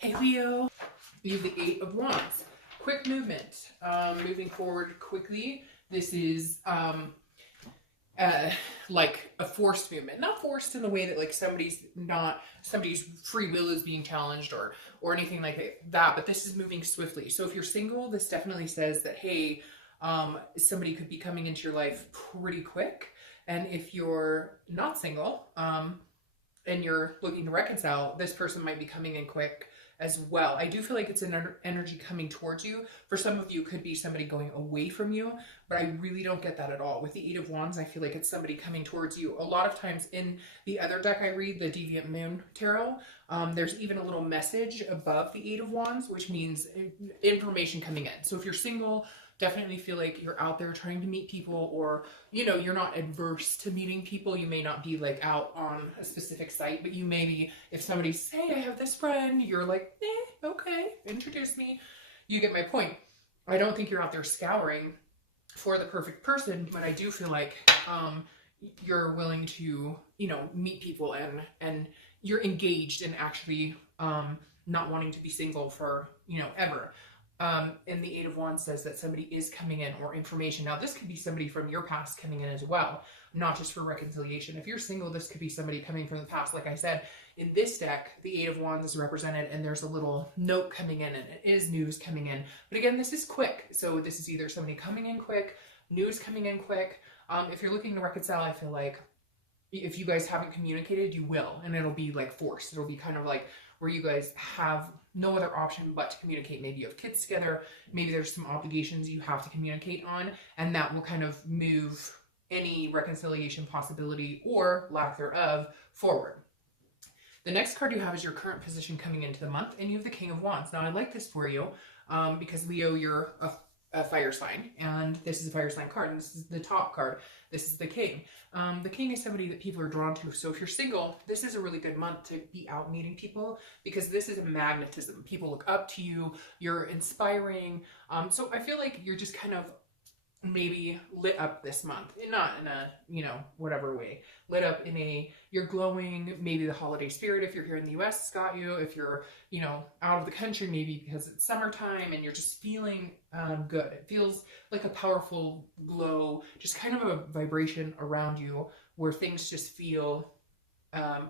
Hey Leo, you have the Eight of Wands. Quick movement, moving forward quickly. This is uh, like a forced movement, not forced in the way that like somebody's free will is being challenged or anything like that. But this is moving swiftly. So if you're single, this definitely says that hey, somebody could be coming into your life pretty quick. And if you're not single, and you're looking to reconcile, this person might be coming in quick as well. I do feel like it's an energy coming towards you. For some of you, it could be somebody going away from you, but I really don't get that at all. With the Eight of Wands, I feel like it's somebody coming towards you. A lot of times in the other deck I read, the Deviant Moon Tarot, there's even a little message above the Eight of Wands, which means information coming in. So if you're single, definitely feel like you're out there trying to meet people, or you're not adverse to meeting people. You may not be like out on a specific site, but you may be, if somebody's, hey, I have this friend, you're like, okay, introduce me. You get my point. I don't think you're out there scouring for the perfect person, but I do feel like you're willing to meet people, and you're engaged in actually not wanting to be single for ever. And the Eight of Wands says that somebody is coming in, or information. Now, this could be somebody from your past coming in as well, not just for reconciliation. If you're single, this could be somebody coming from the past. Like I said, in this deck, the Eight of Wands is represented, and there's a little note coming in, and it is news coming in. But again, this is quick. So this is either somebody coming in quick, news coming in quick. If you're looking to reconcile, I feel like if you guys haven't communicated, you will, and it'll be like forced. It'll be kind of like where you guys have no other option but to communicate. Maybe you have kids together, maybe there's some obligations you have to communicate on, and that will kind of move any reconciliation possibility or lack thereof forward. The next card you have is your current position coming into the month, and you have the King of Wands. Now, I like this for you because Leo, you're a fire sign, and this is a fire sign card, and this is the top card. This is the King. The King is somebody that people are drawn to. So if you're single, this is a really good month to be out meeting people, because this is a magnetism. People look up to you. You're inspiring. So I feel like you're just kind of maybe lit up this month, and not in a whatever way, lit up in a, you're glowing. Maybe the holiday spirit, if you're here in the US, it's got you. If you're out of the country, maybe because it's summertime and you're just feeling good. It feels like a powerful glow, just kind of a vibration around you where things just feel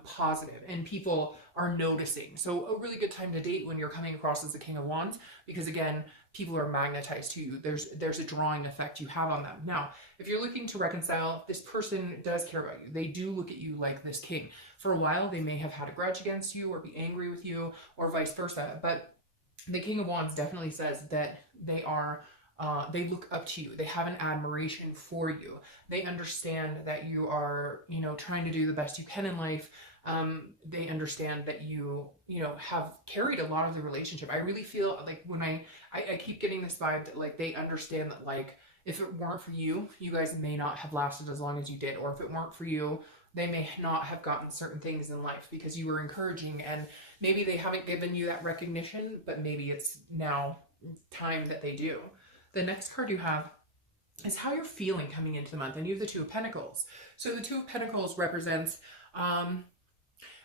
positive, and people are noticing. So a really good time to date when you're coming across as the King of Wands, because again, people are magnetized to you. There's a drawing effect you have on them. Now, if you're looking to reconcile, this person does care about you. They do look at you like this king. For a while, they may have had a grudge against you or be angry with you, or vice versa. But the King of Wands definitely says that they are they look up to you. They have an admiration for you. They understand that you are, trying to do the best you can in life. They understand that you have carried a lot of the relationship. I really feel like when I keep getting this vibe that like they understand that like if it weren't for you, you guys may not have lasted as long as you did, or if it weren't for you, they may not have gotten certain things in life because you were encouraging, and maybe they haven't given you that recognition, but maybe it's now time that they do. The next card you have is how you're feeling coming into the month, and you have the Two of Pentacles. So the Two of Pentacles represents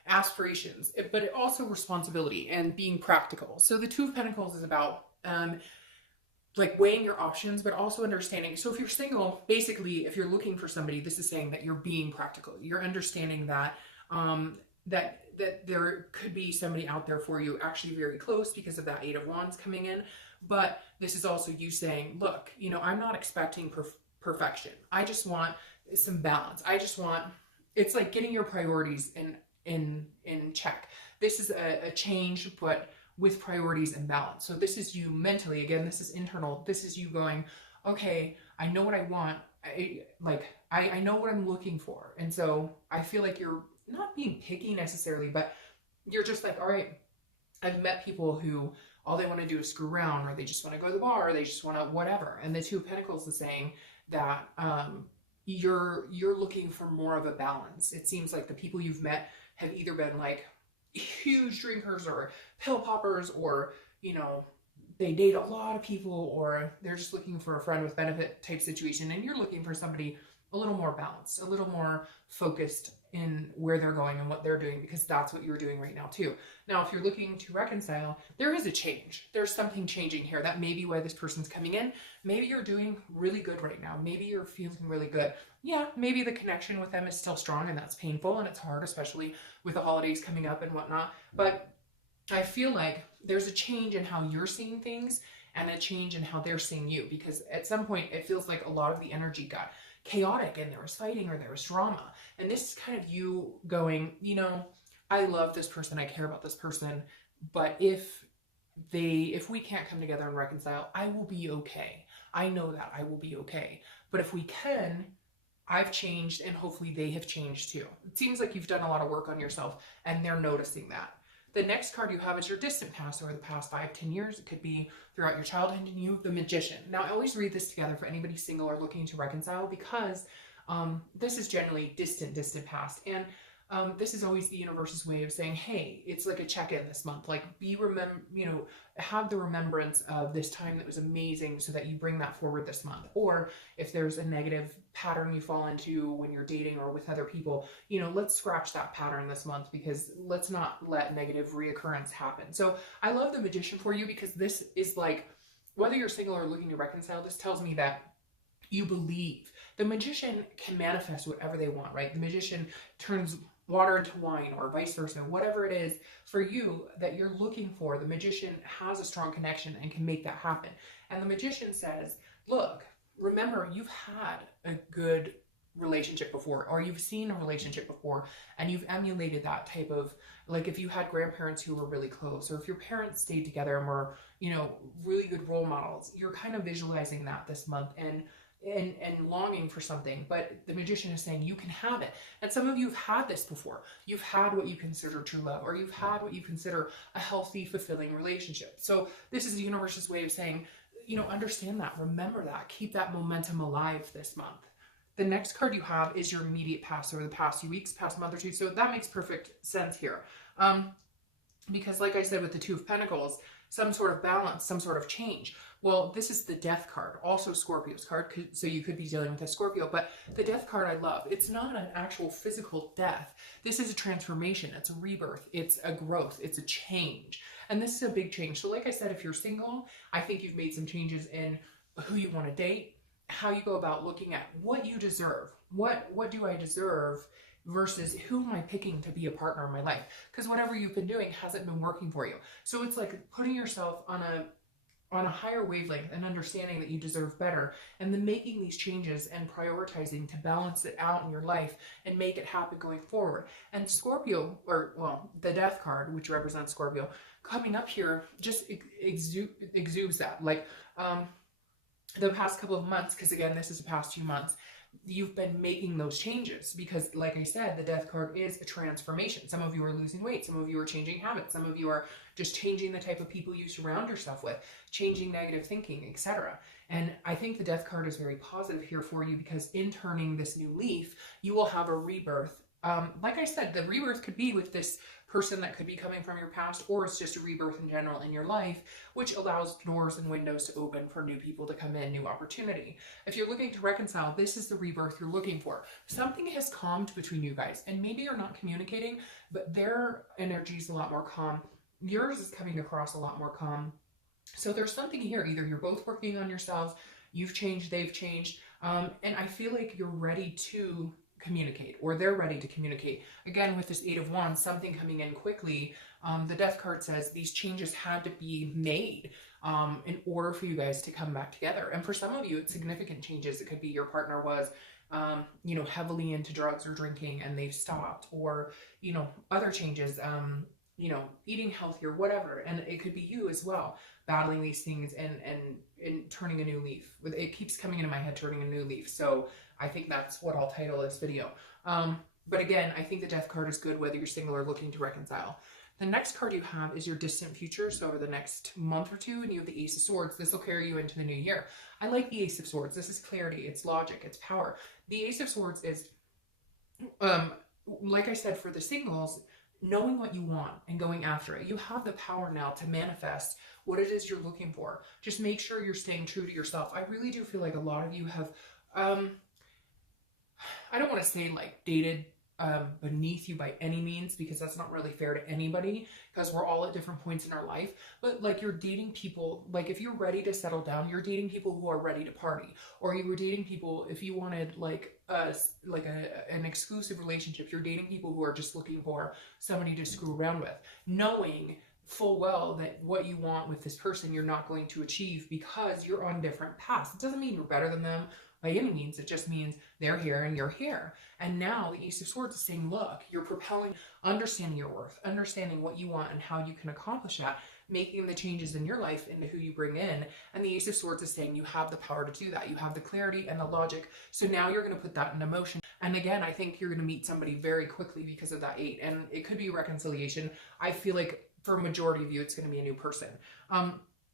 aspirations, but it also responsibility and being practical. So the Two of Pentacles is about like weighing your options, but also understanding. So if you're single, basically, if you're looking for somebody, this is saying that you're being practical. You're understanding that that there could be somebody out there for you, actually very close, because of that Eight of Wands coming in. But this is also you saying, look, I'm not expecting perfection. I just want some balance. I just want, it's like getting your priorities in check. This is a change, but with priorities and balance. So this is you mentally, again, this is internal. This is you going, okay, I know what I want. I know what I'm looking for. And so I feel like you're not being picky necessarily, but you're just like, all right, I've met people who all they want to do is screw around, or they just want to go to the bar, or they just want to whatever. And the Two of Pentacles is saying that you're looking for more of a balance. It seems like the people you've met have either been like huge drinkers or pill poppers, or they date a lot of people, or they're just looking for a friend with benefit type situation, and you're looking for somebody a little more balanced, a little more focused in where they're going and what they're doing, because that's what you're doing right now too. Now, if you're looking to reconcile, there is a change. There's something changing here. That may be why this person's coming in. Maybe you're doing really good right now. Maybe you're feeling really good. Yeah, maybe the connection with them is still strong, and that's painful and it's hard, especially with the holidays coming up and whatnot. But I feel like there's a change in how you're seeing things and a change in how they're seeing you, because at some point it feels like a lot of the energy got chaotic and there was fighting or there was drama. And this is kind of you going, you know, I love this person, I care about this person, but if we can't come together and reconcile, I will be okay. I know that I will be okay. But if we can, I've changed and hopefully they have changed too. It seems like you've done a lot of work on yourself and they're noticing that. The next card you have is your distant past, or the past 5-10 years. It could be throughout your childhood, and you, the Magician. Now, I always read this together for anybody single or looking to reconcile, because this is generally distant past. And this is always the universe's way of saying, hey, it's like a check-in this month. Like, have the remembrance of this time that was amazing so that you bring that forward this month. Or if there's a negative pattern you fall into when you're dating or with other people, you know, let's scratch that pattern this month, because let's not let negative reoccurrence happen. So I love the Magician for you, because this is like, whether you're single or looking to reconcile, this tells me that you believe. The Magician can manifest whatever they want, right? The Magician turns water into wine, or vice versa. Whatever it is for you that you're looking for, the Magician has a strong connection and can make that happen. And the Magician says, look, remember, you've had a good relationship before, or you've seen a relationship before, and you've emulated that type of, like, if you had grandparents who were really close, or if your parents stayed together and were, you know, really good role models, you're kind of visualizing that this month and longing for something. But the Magician is saying you can have it. And some of you have had this before. You've had what you consider true love, or you've had what you consider a healthy, fulfilling relationship. So this is the universe's way of saying, you know, understand that, remember that, keep that momentum alive this month. The next card you have is your immediate past, over the past few weeks, past month or two. So that makes perfect sense here. Because like I said, with the Two of Pentacles, some sort of balance, some sort of change. Well, this is the Death card, also Scorpio's card, so you could be dealing with a Scorpio, but the Death card I love. It's not an actual physical death. This is a transformation, it's a rebirth, it's a growth, it's a change. And this is a big change. So like I said, if you're single, I think you've made some changes in who you want to date, how you go about looking at what you deserve. What do I deserve versus who am I picking to be a partner in my life? Because whatever you've been doing hasn't been working for you. So it's like putting yourself on a higher wavelength and understanding that you deserve better, and then making these changes and prioritizing to balance it out in your life and make it happen going forward. And Scorpio, or well, the Death card, which represents Scorpio, coming up here just exudes that. Like the past couple of months, because again, this is the past few months, you've been making those changes, because like I said, the Death card is a transformation. Some of you are losing weight, some of you are changing habits, some of you are just changing the type of people you surround yourself with, changing negative thinking, etc. And I think the Death card is very positive here for you, because in turning this new leaf, you will have a rebirth. Like I said, the rebirth could be with this person that could be coming from your past, or it's just a rebirth in general in your life, which allows doors and windows to open for new people to come in, new opportunity. If you're looking to reconcile, this is the rebirth you're looking for. Something has calmed between you guys, and maybe you're not communicating, but their energy is a lot more calm. Yours is coming across a lot more calm. So there's something here. Either you're both working on yourselves, you've changed, they've changed, and I feel like you're ready to communicate, or they're ready to communicate. Again, with this Eight of Wands, something coming in quickly, the Death card says these changes had to be made in order for you guys to come back together. And for some of you, it's significant changes. It could be your partner was heavily into drugs or drinking and they've stopped, or other changes, eating healthier, whatever. And it could be you as well, battling these things and turning a new leaf. It keeps coming into my head, turning a new leaf. So I think that's what I'll title this video. But again, I think the Death card is good whether you're single or looking to reconcile. The next card you have is your distant future. So over the next month or two, and you have the Ace of Swords. This will carry you into the new year. I like the Ace of Swords. This is clarity, it's logic, it's power. The Ace of Swords is, like I said, for the singles, knowing what you want and going after it. You have the power now to manifest what it is you're looking for. Just make sure you're staying true to yourself. I really do feel like a lot of you have I don't want to say like dated beneath you by any means, because that's not really fair to anybody, because we're all at different points in our life. But like, you're dating people, like if you're ready to settle down, you're dating people who are ready to party. Or you were dating people, if you wanted like an exclusive relationship, you're dating people who are just looking for somebody to screw around with, knowing full well that what you want with this person you're not going to achieve because you're on different paths. It doesn't mean you're better than them by any means. It just means they're here and you're here. And now the Ace of Swords is saying, look, you're propelling, understanding your worth, understanding what you want and how you can accomplish that, making the changes in your life into who you bring in. And the Ace of Swords is saying you have the power to do that. You have the clarity and the logic. So now you're going to put that into motion. And again, I think you're going to meet somebody very quickly because of that 8. And it could be reconciliation. I feel like for a majority of you, it's going to be a new person.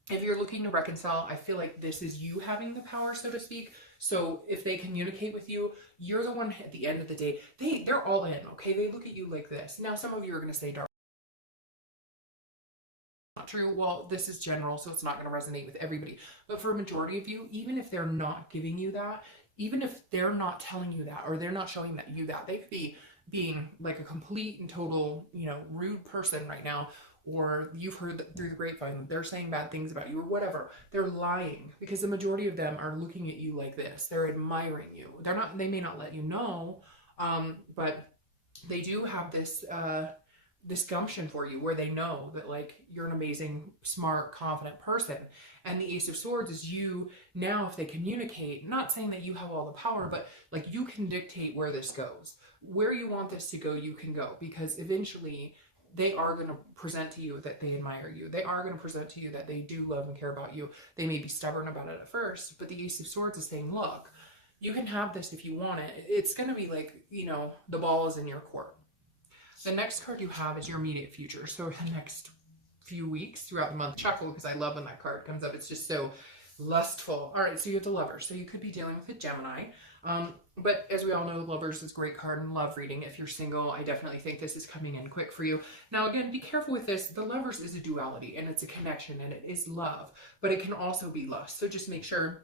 If you're looking to reconcile, I feel like this is you having the power, so to speak. So if they communicate with you, you're the one at the end of the day. They're all in, okay? They look at you like this. Now, some of you are going to say, dark, not true. Well, this is general, so it's not going to resonate with everybody. But for a majority of you, even if they're not giving you that, even if they're not telling you that, or they're not showing you that, they could be being like a complete and total, rude person right now, or you've heard through the grapevine they're saying bad things about you or whatever. They're lying, because the majority of them are looking at you like this. They're admiring you. They may not let you know, but they do have this gumption for you, where they know that like you're an amazing, smart, confident person. And the Ace of Swords is you now. If they communicate, not saying that you have all the power, but like you can dictate where this goes. Where you want this to go, you can go, because eventually they are going to present to you that they admire you. They are going to present to you that they do love and care about you. They may be stubborn about it at first, but the Ace of Swords is saying, look, you can have this if you want it. It's going to be like, the ball is in your court. The next card you have is your immediate future. So the next few weeks throughout the month. Chuckle, because I love when that card comes up. It's just so lustful. All right, so you have the Lovers. So you could be dealing with a Gemini. But as we all know, Lovers is a great card in love reading. If you're single, I definitely think this is coming in quick for you. Now, again, be careful with this. The Lovers is a duality, and it's a connection, and it is love, but it can also be lust. So just make sure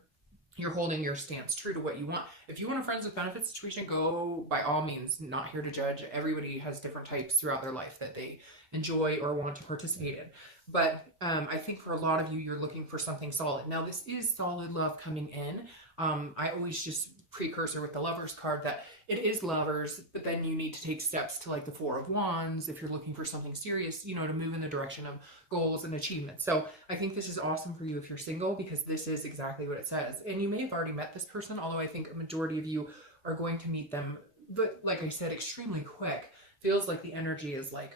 you're holding your stance true to what you want. If you want a friends with benefits situation, go by all means. Not here to judge. Everybody has different types throughout their life that they enjoy or want to participate in. But I think for a lot of you, you're looking for something solid. Now, this is solid love coming in. I always just precursor with the Lovers card that it is lovers, but then you need to take steps to like the Four of Wands if you're looking for something serious, to move in the direction of goals and achievement. So I think this is awesome for you if you're single, because this is exactly what it says. And you may have already met this person, although I think a majority of you are going to meet them, but like I said, extremely quick. Feels like the energy is like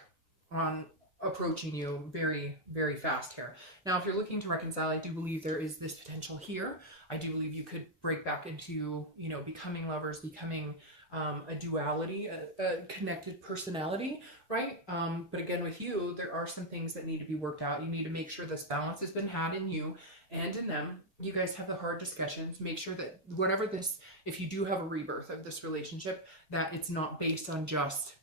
on approaching you very, very fast here. Now, if you're looking to reconcile, I do believe there is this potential here. I do believe you could break back into, becoming lovers, becoming a duality, a connected personality, right? But again, with you, there are some things that need to be worked out. You need to make sure this balance has been had in you and in them. You guys have the hard discussions. Make sure that whatever this, if you do have a rebirth of this relationship, that it's not based on just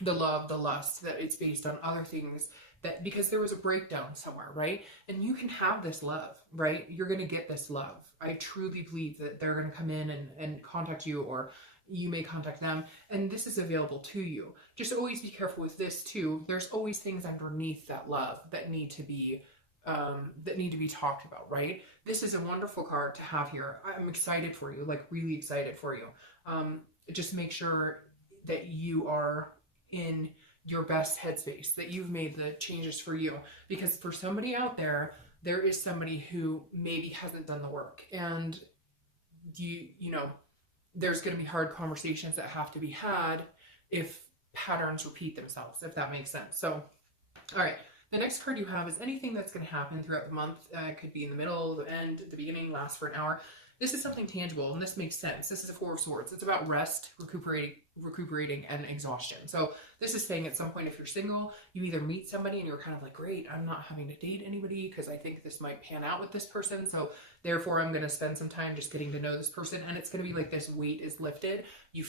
the love, the lust, that it's based on other things, that because there was a breakdown somewhere, right? And you can have this love, right? You're going to get this love. I truly believe that they're going to come in and contact you, or you may contact them, and this is available to you. Just always be careful with this too. There's always things underneath that love that need to be talked about, right? This is a wonderful card to have here. I'm excited for you, like really excited for you. Just make sure that you are in your best headspace, that you've made the changes for you, because for somebody out there, there is somebody who maybe hasn't done the work, and there's going to be hard conversations that have to be had if patterns repeat themselves, if that makes sense. So, all right. The next card you have is anything that's going to happen throughout the month. It could be in the middle, the end, the beginning, last for an hour. This is something tangible, and this makes sense. This is a Four of Swords. It's about rest, recuperating, and exhaustion. So this is saying at some point, if you're single, you either meet somebody and you're kind of like, great, I'm not having to date anybody because I think this might pan out with this person. So therefore, I'm going to spend some time just getting to know this person. And it's going to be like this weight is lifted. You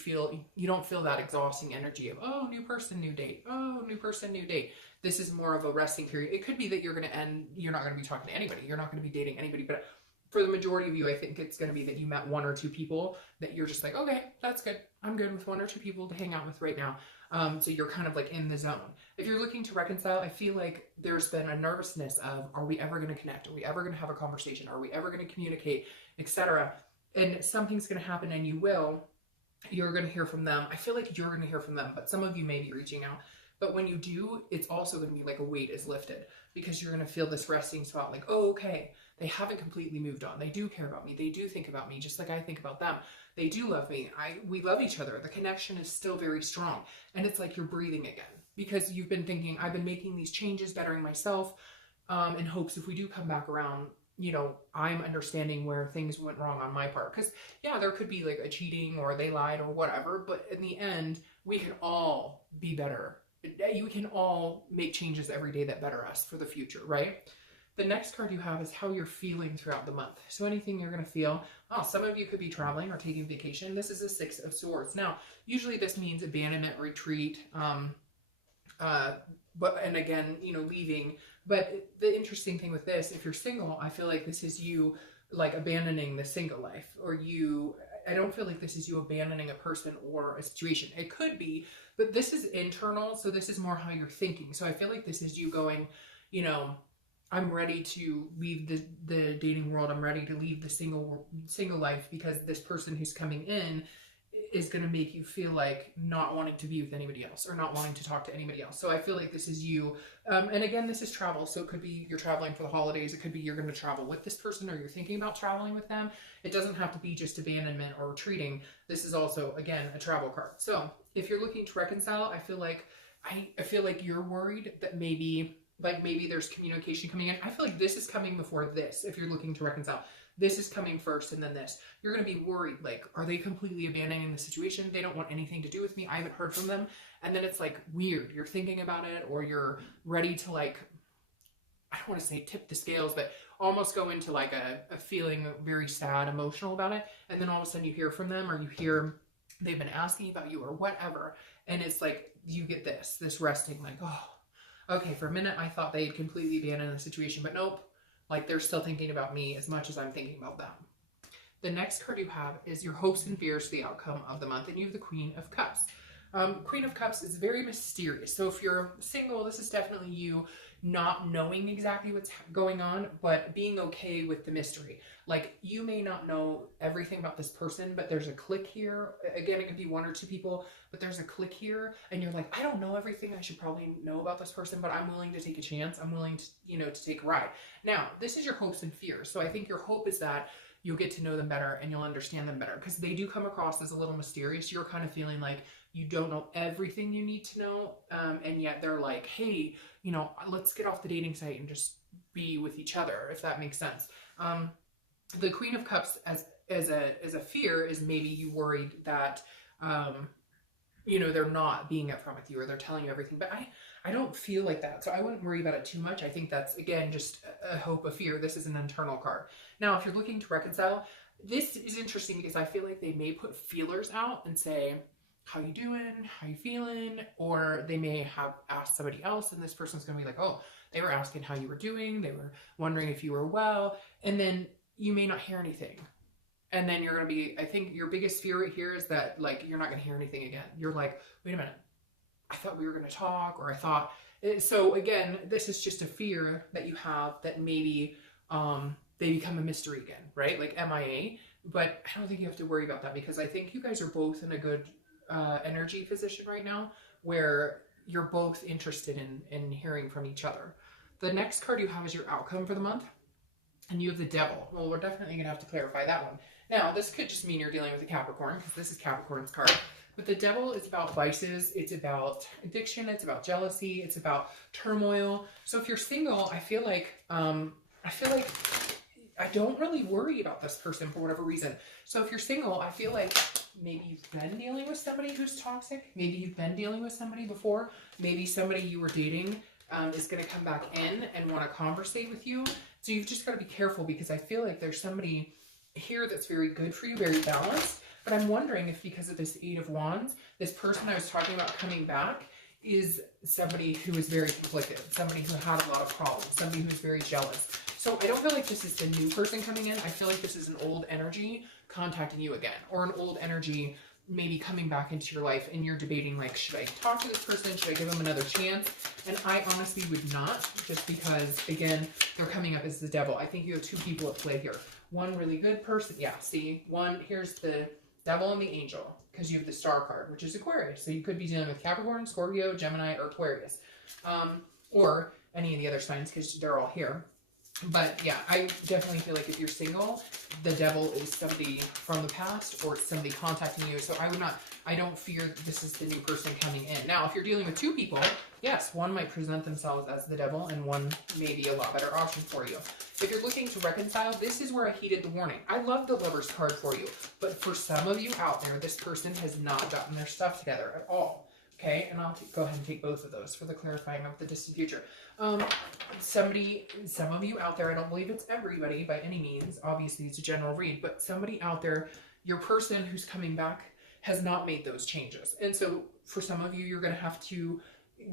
don't feel that exhausting energy of, oh, new person, new date. Oh, new person, new date. This is more of a resting period. It could be that you're not going to be talking to anybody. You're not going to be dating anybody, but for the majority of you, I think it's going to be that you met 1 or 2 people that you're just like, okay, that's good. I'm good with 1 or 2 people to hang out with right now. So you're kind of like in the zone. If you're looking to reconcile, I feel like there's been a nervousness of, are we ever going to connect? Are we ever going to have a conversation? Are we ever going to communicate, etc.? And something's going to happen, and you will. You're going to hear from them. I feel like you're going to hear from them, but some of you may be reaching out. But when you do, it's also going to be like a weight is lifted, because you're going to feel this resting spot, like, oh, okay, they haven't completely moved on. They do care about me. They do think about me just like I think about them. They do love me. We love each other. The connection is still very strong. And it's like you're breathing again, because you've been thinking, I've been making these changes, bettering myself, in hopes if we do come back around, you know, I'm understanding where things went wrong on my part. Because, yeah, there could be like a cheating or they lied or whatever. But in the end, we can all be better. You can all make changes every day that better us for the future, right? The next card you have is how you're feeling throughout the month. So anything you're going to feel. Oh, some of you could be traveling or taking vacation. This is a 6 of Swords. Now, usually this means abandonment, retreat, and again, you know, leaving. But the interesting thing with this, if you're single, I feel like this is you like abandoning the single life, or I don't feel like this is you abandoning a person or a situation. It could be, but this is internal. So this is more how you're thinking. So I feel like this is you going, you know, I'm ready to leave the dating world. I'm ready to leave the single life, because this person who's coming in is going to make you feel like not wanting to be with anybody else or not wanting to talk to anybody else. So I feel like this is you. And again, this is travel. So it could be you're traveling for the holidays. It could be you're going to travel with this person, or you're thinking about traveling with them. It doesn't have to be just abandonment or retreating. This is also, again, a travel card. So if you're looking to reconcile, I feel like you're worried that maybe there's communication coming in. I feel like this is coming before this. If you're looking to reconcile, this is coming first and then this. You're going to be worried, like, are they completely abandoning the situation? They don't want anything to do with me. I haven't heard from them. And then it's like weird. You're thinking about it, or you're ready to, like, I don't want to say tip the scales, but almost go into like a feeling very sad, emotional about it. And then all of a sudden you hear from them, or you hear they've been asking about you or whatever. And it's like, you get this resting, like, oh, okay, for a minute I thought they had completely abandoned the situation, but nope. Like, they're still thinking about me as much as I'm thinking about them. The next card you have is your hopes and fears for the outcome of the month, and you have the Queen of Cups. Queen of Cups is very mysterious. So if you're single, this is definitely you not knowing exactly what's going on, but being okay with the mystery. Like, you may not know everything about this person, but there's a click here. Again, it could be 1 or 2 people, but there's a click here, and you're like, I don't know everything I should probably know about this person, but I'm willing to take a chance. I'm willing to, you know, to take a ride. Now, this is your hopes and fears. So I think your hope is that you'll get to know them better and you'll understand them better, because they do come across as a little mysterious. You're kind of feeling like you don't know everything you need to know, and yet they're like, hey, you know, let's get off the dating site and just be with each other, if that makes sense. The Queen of Cups as a fear is maybe you worried that, you know, they're not being upfront with you, or they're telling you everything, but I don't feel like that. So I wouldn't worry about it too much. I think that's, again, just a hope, a fear. This is an internal card. Now, if you're looking to reconcile, this is interesting because I feel like they may put feelers out and say, how you doing? How you feeling? Or they may have asked somebody else, and this person's going to be like, oh, they were asking how you were doing. They were wondering if you were well. And then you may not hear anything. And then you're going to be, I think your biggest fear right here is that, like, you're not going to hear anything again. You're like, wait a minute, I thought we were going to talk, or I thought, so again, this is just a fear that you have that maybe they become a mystery again, right? Like MIA, but I don't think you have to worry about that, because I think you guys are both in a good energy position right now where you're both interested in hearing from each other. The next card you have is your outcome for the month, and you have the Devil. Well, we're definitely going to have to clarify that one. Now, this could just mean you're dealing with a Capricorn, because this is Capricorn's card. But the Devil is about vices, it's about addiction, it's about jealousy, it's about turmoil. So if you're single, I feel like I don't really worry about this person for whatever reason. So if you're single, I feel like maybe you've been dealing with somebody who's toxic. Maybe you've been dealing with somebody before. Maybe somebody you were dating is going to come back in and want to conversate with you. So you've just got to be careful, because I feel like there's somebody here that's very good for you, very balanced. But I'm wondering if, because of this 8 of Wands, this person I was talking about coming back is somebody who is very conflicted, somebody who had a lot of problems, somebody who is very jealous. So I don't feel like this is the new person coming in. I feel like this is an old energy contacting you again, or an old energy maybe coming back into your life, and you're debating, like, should I talk to this person? Should I give them another chance? And I honestly would not, just because, again, they're coming up as the devil. I think you have two people at play here. One really good person. Yeah, see, one, here's the devil and the angel, because you have the star card, which is Aquarius. So you could be dealing with Capricorn, Scorpio, Gemini, or Aquarius. Or any of the other signs, because they're all here. But yeah, I definitely feel like if you're single, the devil is somebody from the past, or it's somebody contacting you. So I don't fear this is the new person coming in. Now, if you're dealing with two people, yes, one might present themselves as the devil, and one may be a lot better option for you. If you're looking to reconcile, this is where I heeded the warning. I love the Lover's card for you, but for some of you out there, this person has not gotten their stuff together at all. Okay, and I'll go ahead and take both of those for the clarifying of the distant future. Some of you out there, I don't believe it's everybody by any means, obviously it's a general read, but somebody out there, your person who's coming back has not made those changes. And so for some of you, you're going to have to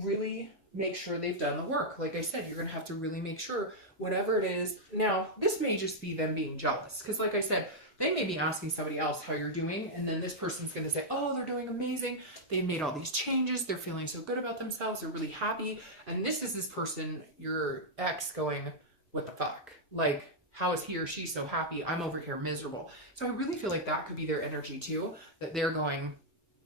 really make sure they've done the work. Like I said, you're going to have to really make sure whatever it is. Now, this may just be them being jealous, because like I said, they may be asking somebody else how you're doing, and then this person's going to say, oh, they're doing amazing. They've made all these changes. They're feeling so good about themselves. They're really happy. And this is this person, your ex, going, what the fuck? Like, how is he or she so happy? I'm over here miserable. So I really feel like that could be their energy too, that they're going,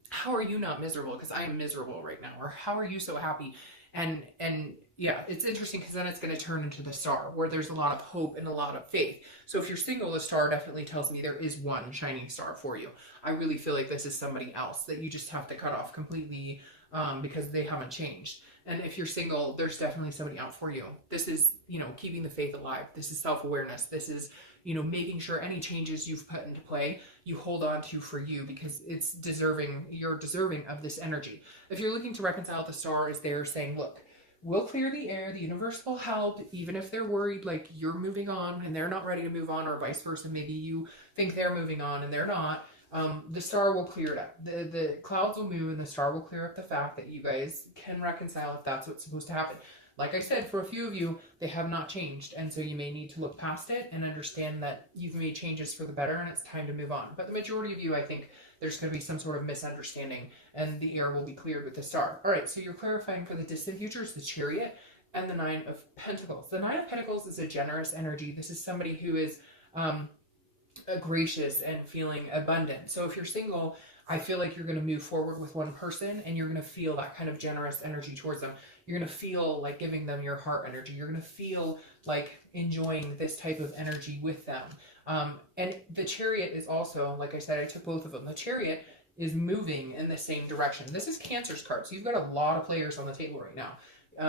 how are you not miserable? Because I am miserable right now. Or how are you so happy? And yeah, it's interesting, because then it's going to turn into the star, where there's a lot of hope and a lot of faith. So if you're single, the star definitely tells me there is one shining star for you. I really feel like this is somebody else that you just have to cut off completely, because they haven't changed. And if you're single, there's definitely somebody out for you. This is, keeping the faith alive. This is self-awareness. This is, making sure any changes you've put into play, you hold on to for you, because it's deserving. You're deserving of this energy. If you're looking to reconcile, the star is there saying, look, we'll clear the air. The universe will help, even if they're worried, like you're moving on and they're not ready to move on, or vice versa. Maybe you think they're moving on and they're not. The star will clear it up. The clouds will move, and the star will clear up the fact that you guys can reconcile if that's what's supposed to happen. Like I said, for a few of you, they have not changed. And so you may need to look past it and understand that you've made changes for the better and it's time to move on. But the majority of you, I think there's going to be some sort of misunderstanding, and the air will be cleared with the star. All right, so you're clarifying for the distant future is the Chariot and the Nine of Pentacles. The Nine of Pentacles is a generous energy. This is somebody who is gracious and feeling abundant. So if you're single, I feel like you're going to move forward with one person, and you're going to feel that kind of generous energy towards them. You're going to feel like giving them your heart energy. You're going to feel like enjoying this type of energy with them. And the Chariot is also, like I said, I took both of them. The Chariot is moving in the same direction. This is Cancer's card. So you've got a lot of players on the table right now.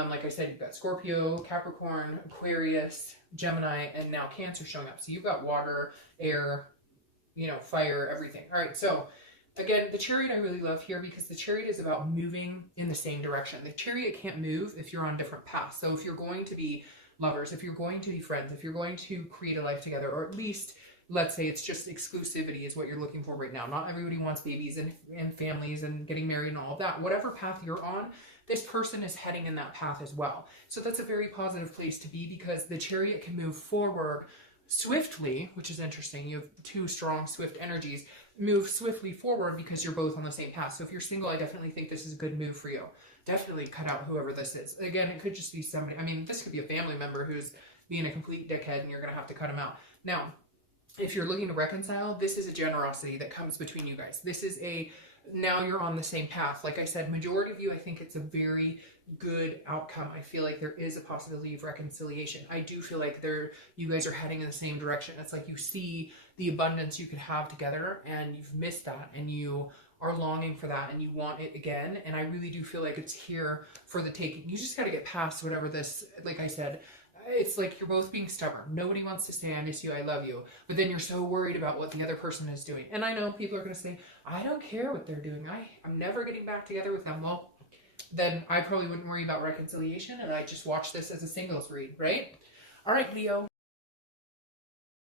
Like I said, you've got Scorpio, Capricorn, Aquarius, Gemini, and now Cancer showing up. So you've got water, air, fire, everything. All right, so again, the Chariot I really love here, because the Chariot is about moving in the same direction. The Chariot can't move if you're on different paths. So if you're going to be lovers, if you're going to be friends, if you're going to create a life together, or at least, let's say it's just exclusivity is what you're looking for right now. Not everybody wants babies and families and getting married and all of that. Whatever path you're on, this person is heading in that path as well. So that's a very positive place to be, because the Chariot can move forward swiftly, which is interesting. You have two strong, swift energies. Move swiftly forward because you're both on the same path. So if you're single, I definitely think this is a good move for you. Definitely cut out whoever this is. Again, it could just be somebody. I mean, this could be a family member who's being a complete dickhead, and you're going to have to cut them out. Now, if you're looking to reconcile, this is a generosity that comes between you guys. This is now you're on the same path. Like I said, majority of you, I think it's a very good outcome. I feel like there is a possibility of reconciliation. I do feel like you guys are heading in the same direction. It's like you see the abundance you could have together, and you've missed that, and you are longing for that, and you want it again. And I really do feel like it's here for the taking. You just got to get past whatever this, like I said, it's like you're both being stubborn. Nobody wants to say, I miss you, I love you. But then you're so worried about what the other person is doing. And I know people are going to say, I don't care what they're doing. I'm never getting back together with them. Well, then I probably wouldn't worry about reconciliation, and I just watch this as a singles read, right? All right, Leo,